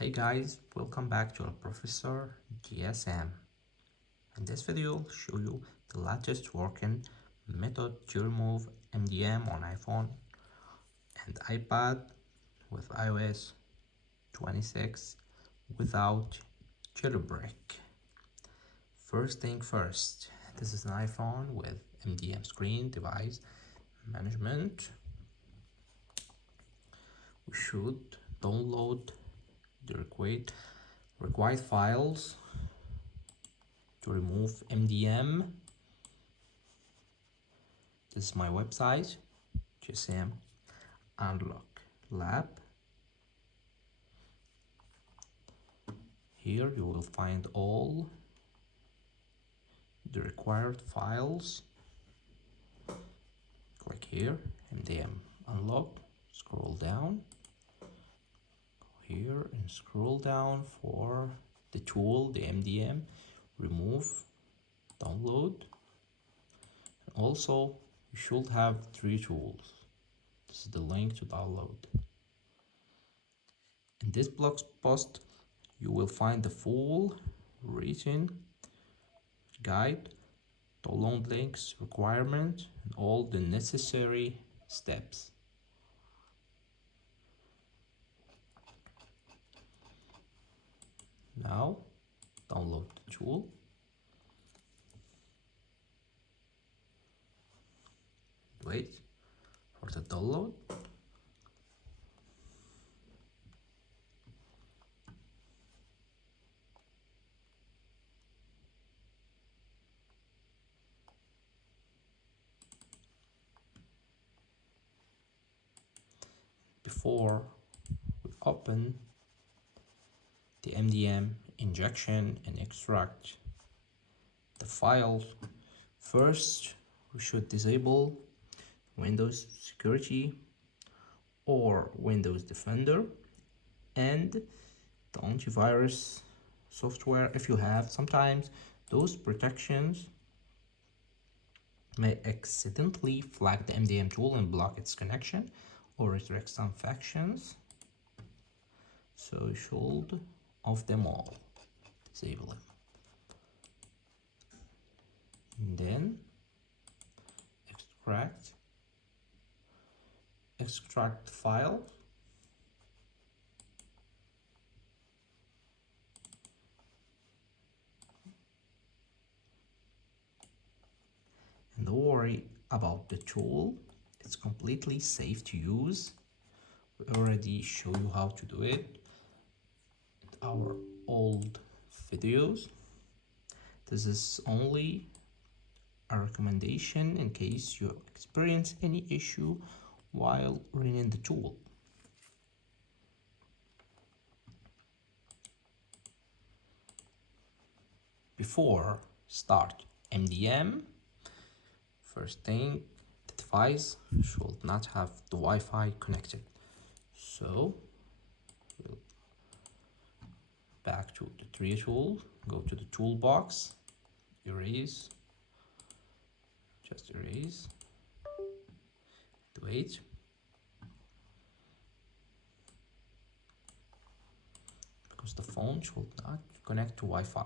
Hey guys, welcome back to our Professor GSM. In this video, I'll show you the latest working method to remove MDM on iPhone and iPad with iOS 26 without jailbreak. First thing first, this is an iPhone with MDM screen device management. We should download the required files to remove MDM. This is my website, GSM Unlock Lab. Here you will find all the required files. Click here, MDM Unlock, scroll down here and scroll down for the tool, the MDM Remove download. Also, you should have 3 tools. This is the link to download. In this blog post, you will find the full written guide, download links, requirement, and all the necessary steps. Now, download the tool. Wait for the download. Before we open the MDM injection and extract the file, first we should disable Windows Security or Windows Defender and the antivirus software if you have. Sometimes those protections may accidentally flag the MDM tool and block its connection or restrict some functions, so you should off them all, disable them. And then extract the file. And don't worry about the tool, it's completely safe to use. We already show you how to do it in our old videos. This is only a recommendation in case you experience any issue while running the tool. Before start MDM, first thing, the device should not have the Wi-Fi connected. So we'll back to the 3 tool, go to the toolbox, erase, just erase, wait. Because the phone should not connect to Wi-Fi.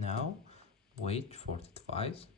Now wait for the device.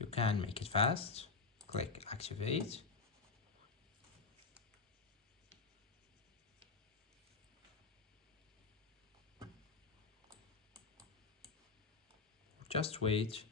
You can make it fast. Click activate. Just wait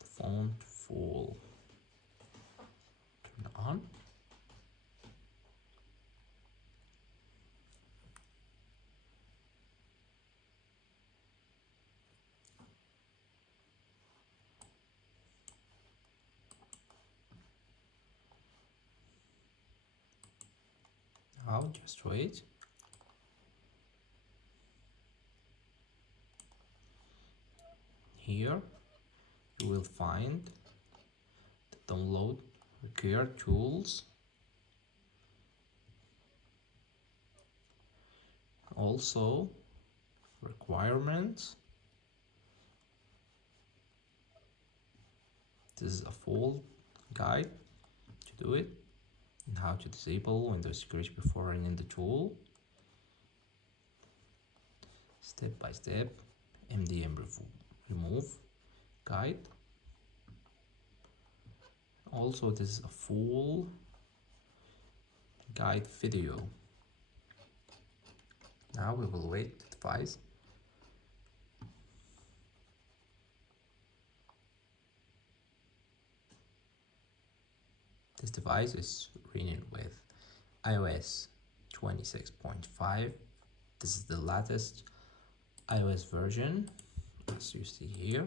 the phone to full turn on. Now just wait. Here you will find the download required tools, also requirements. This is a full guide to do it and how to disable Windows security before running the tool. Step by step MDM remove guide. Also, this is a full guide video. Now we will wait the device. This device is running with iOS 26.5. This is the latest iOS version, as you see here,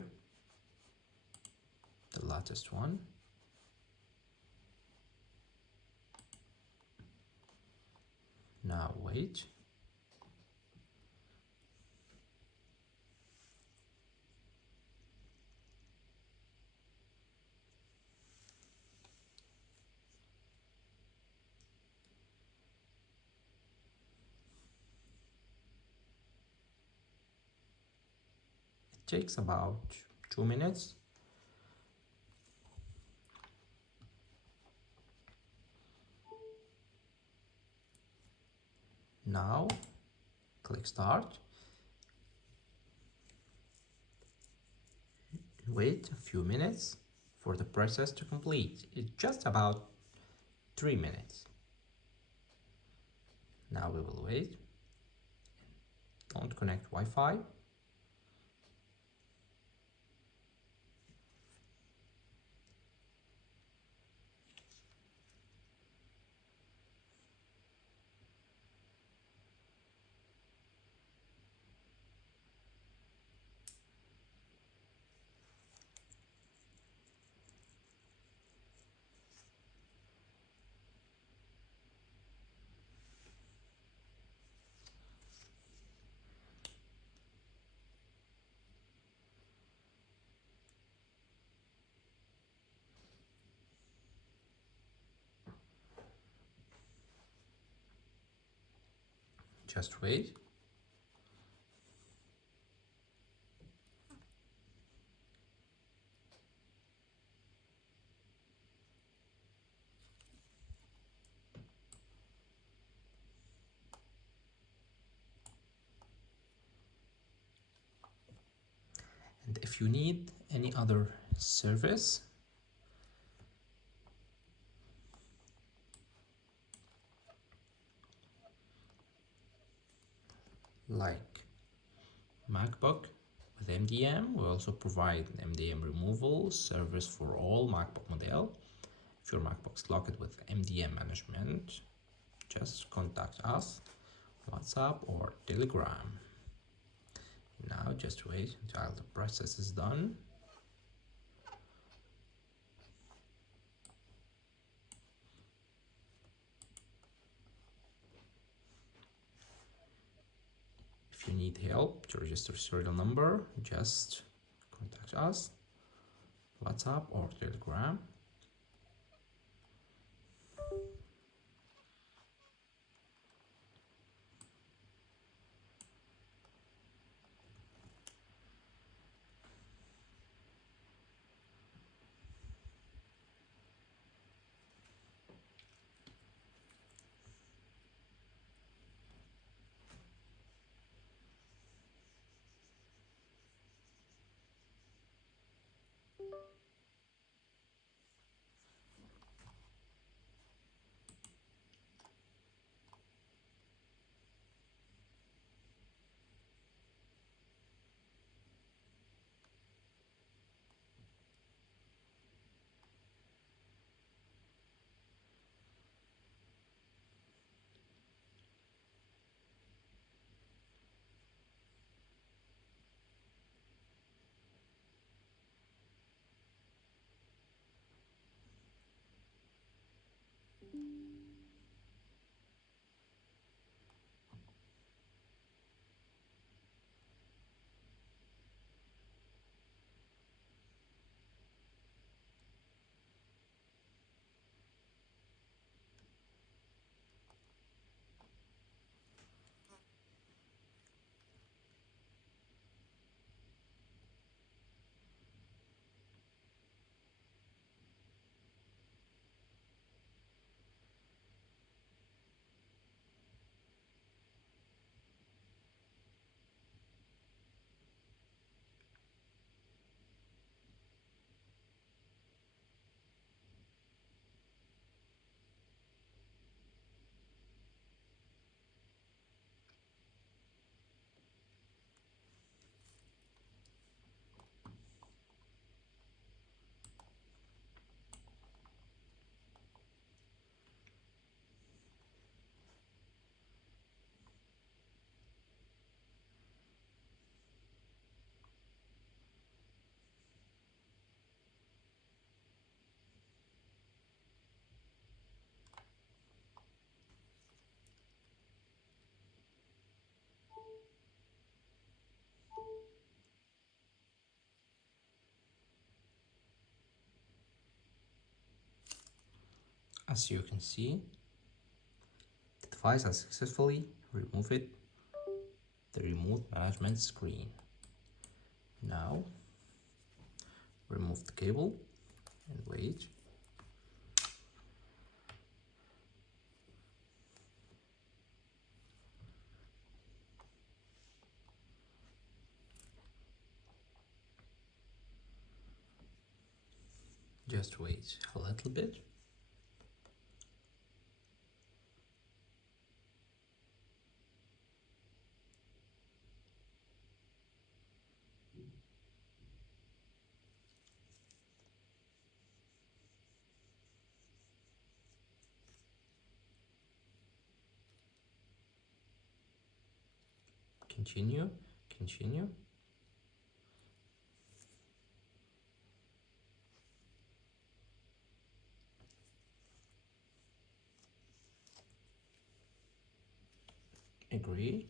the latest one. Now wait. It takes about 2 minutes. Now click start. Wait a few minutes for the process to complete. It's just about 3 minutes. Now we will wait. Don't connect Wi-Fi. Just wait. And if you need any other service, like MacBook with MDM, we also provide an MDM removal service for all MacBook model. If your MacBook is locked with MDM management, just contact us, WhatsApp or Telegram. Now just wait until the process is done. If you need help to register serial number, just contact us, WhatsApp or Telegram. As you can see, the device has successfully removed the remote management screen. Now remove the cable and wait. Just wait a little bit. Continue. Agree.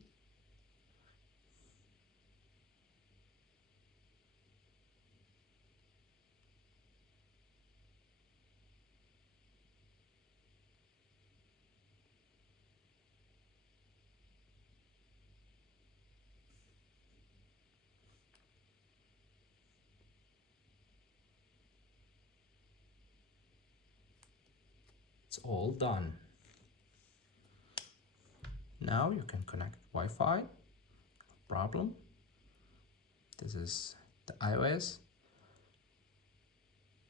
It's all done. Now you can connect Wi-Fi, no problem. This is the iOS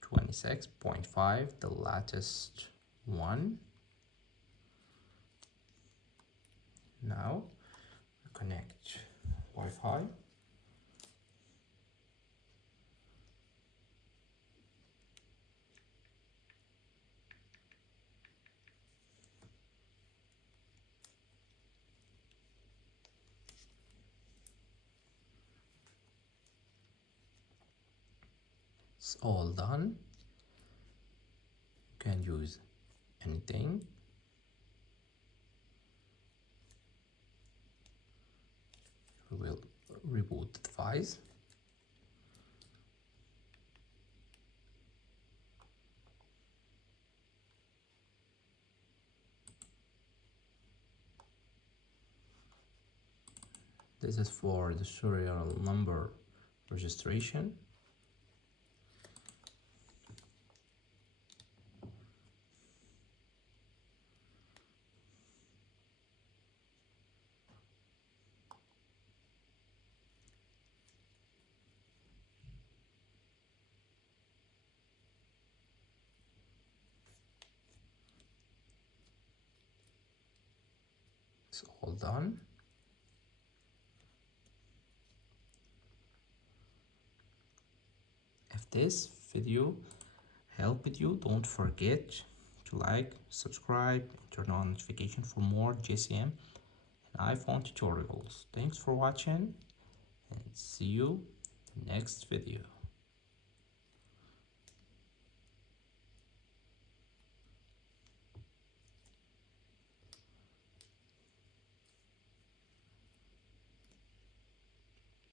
26.5, the latest one. Now connect Wi-Fi. It's all done. You can use anything. We will reboot the device. This is for the serial number registration. It's all done. If this video helped you, don't forget to like, subscribe, and turn on notification for more JCM and iPhone tutorials. Thanks for watching and see you next video.